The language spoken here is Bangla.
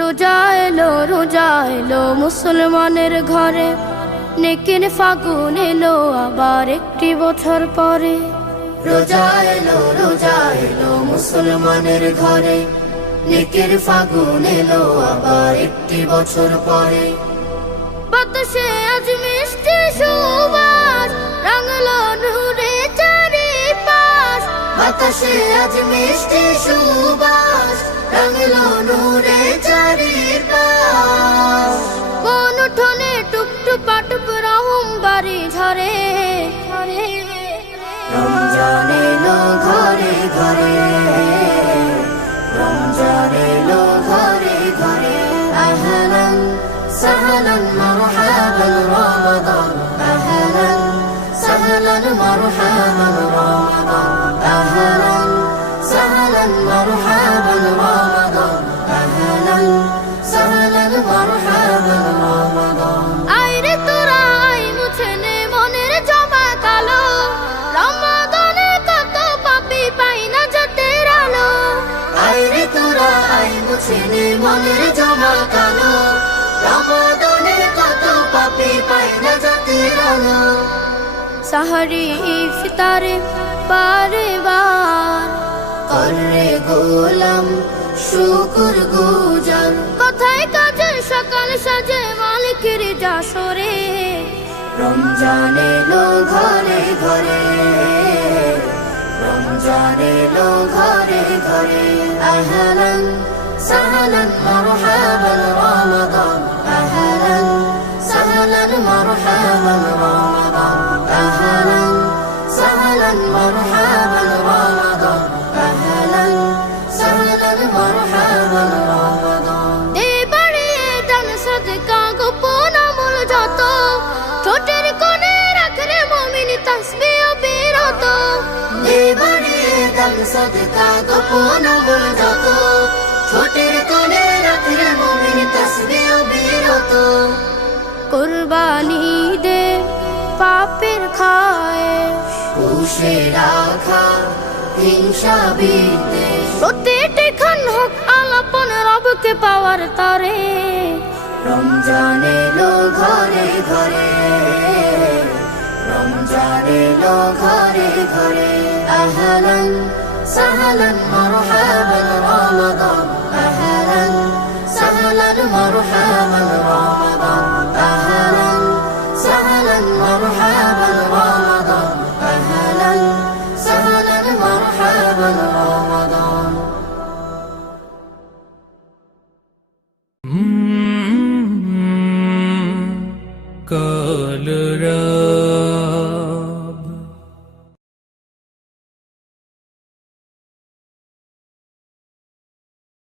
রোজা এলো মুসলমানের ঘরে, নেকির ফাগুন এলো আবার একটি বছর পরে। রোজা এলো মুসলমানের ঘরে, নেকির ফাগুন এলো আবার একটি বছর পরে। বাতাসে আজ মিষ্টি সুবাস, রাঙলো নূরে চারিপাশ। বাতাসে আজ মিষ্টি সুবাস, রাঙলো নূরে চারিপাশ। কোন উঠোনে টুকটুপা টুপ রহম বাড়ি ঝরে। রমজান এলো ঘরে ঘরে, রমজান এলো ঘরে ঘরে। আহলান সাহলান মারহাবান রমাদান, আহলান সাহলান মারহাবান রমাদান, আহলান সাহলান মারহাবান রমাদান, আহলান সাহলান মারহাবান রমাদান। আইরে তোরা আই মুছে নে মনের জমা কালো, রমাদানে কত পাপী পাই না জাতের আলো। আইরে তোরা আই মুছে নে মনের জমা কালো, রমাদানে কত পাপী পাই না জাতের আলো। সাহারি ইফতারে বারে বার করে গোলাম শুকর গুজার, কথায় কাজে সকাল সাজে মালিকের জাসরে। রমজান এলো ঘরে ঘরে, রমজান এলো ঘরে ঘরে। আহলান সাহলান মারহাবান রমাদান, আহলান সাহলান মারহাবান রমাদান, আহলান সাহলান মারহাবান রমাদান, আহলান সাহলান মারহাবান রমাদান। দে বাড়িয়ে দান সদকা গোপন আমল যত, ঠোঁটের কোণে রাখলে মুমিন তাসবিহ বিরত। দে বাড়িয়ে দান সদকা গোপন আমল যত, ঠোঁটের কোণে রাখলে মুমিন তাসবিহ বিরত। কুরবানি দে পাপের খায়েশ, পুষে রাখা হিংসা বিদ্বেষ, প্রতিটি ক্ষণ হোক আলাপন রবকে পাওয়ার তরে। রমজান এলো ঘরে ঘরে, রমজান এলো ঘরে ঘরে। আহলান সাহলান মারহাবান রমাদান, আহলান সাহলান মারহাবান রমাদান, আহলান সাহলান মারহাবান রমাদান, আহলান সাহলান মারহাবান রমাদান। কাল রাত